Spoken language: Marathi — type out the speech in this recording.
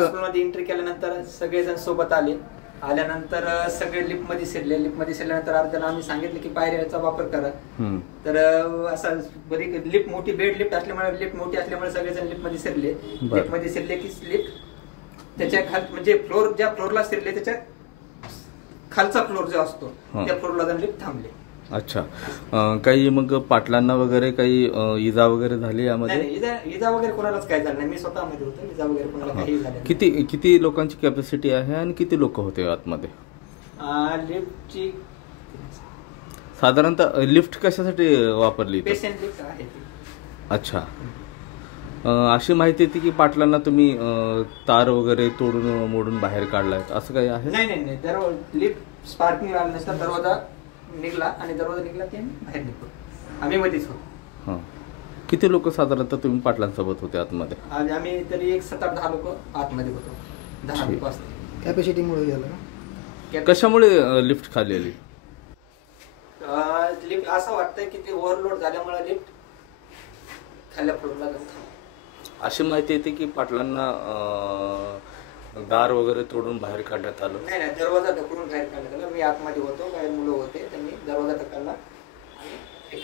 मध्ये एंट्री केल्यानंतर सगळेजण सोबत आल्यानंतर सगळे लिफ्ट मध्ये शिरल्यानंतर अर्ध्याला आम्ही सांगितलं की पायऱ्याचा वापर करा. तर असा लिफ्ट मोठी बेड लिफ्ट असल्यामुळे सगळेजण लिफ्ट मध्ये शिरले की लिफ्ट त्याच्या म्हणजे फ्लोर ज्या फ्लोरला शिरले त्याच्या खालचा फ्लोर जो असतो त्या फ्लोरला जाऊन लिफ्ट थांबले. अच्छा. काही मग पाटलांना वगैरे काही इजा वगैरे झाली यामध्ये? इजा वगैरे कोणालाच काय झालं नाही. मी स्वतः मध्ये होतो. इजा वगैरे कोणाला काही झालं नाही. किती लोकांची कॅपॅसिटी आहे आणि किती लोक होते आतमध्ये? लिफ्टची साधारणतः लिफ्ट कशासाठी वापरली? पेशंट लिफ्ट आहे. अच्छा. अशी माहिती येते की पाटलांना तुम्ही तार वगैरे तोडून मोडून बाहेर काढलाय, असं काही आहे? नाही. लिफ्ट स्पार्किंग लागल्यानंतर दरवाजा निघला की बाहेर निघतो. आम्ही मध्येच होतो. किती लोक साधारणतः तुम्ही पाटलांसोबत होते आतमध्ये? आम्ही तरी 7-10 लोक आतमध्ये होतो. 10 वाजता कॅपॅसिटीमुळे गेला. कशामुळे लिफ्ट खाली आली? लिफ्ट असं वाटतंय की ते ओव्हरलोड झाल्यामुळे लिफ्ट खाल्ल्या फ्लोरला जाऊन. अशी माहिती येते की पाटलांना दार वगैरे तोडून बाहेर काढण्यात आलं? नाही, दरवाजा ढकलून बाहेर काढण्यात आला. मी आतमध्ये होतो, बाहेर मुलं होते, त्यांनी दरवाजा ढकलला आणि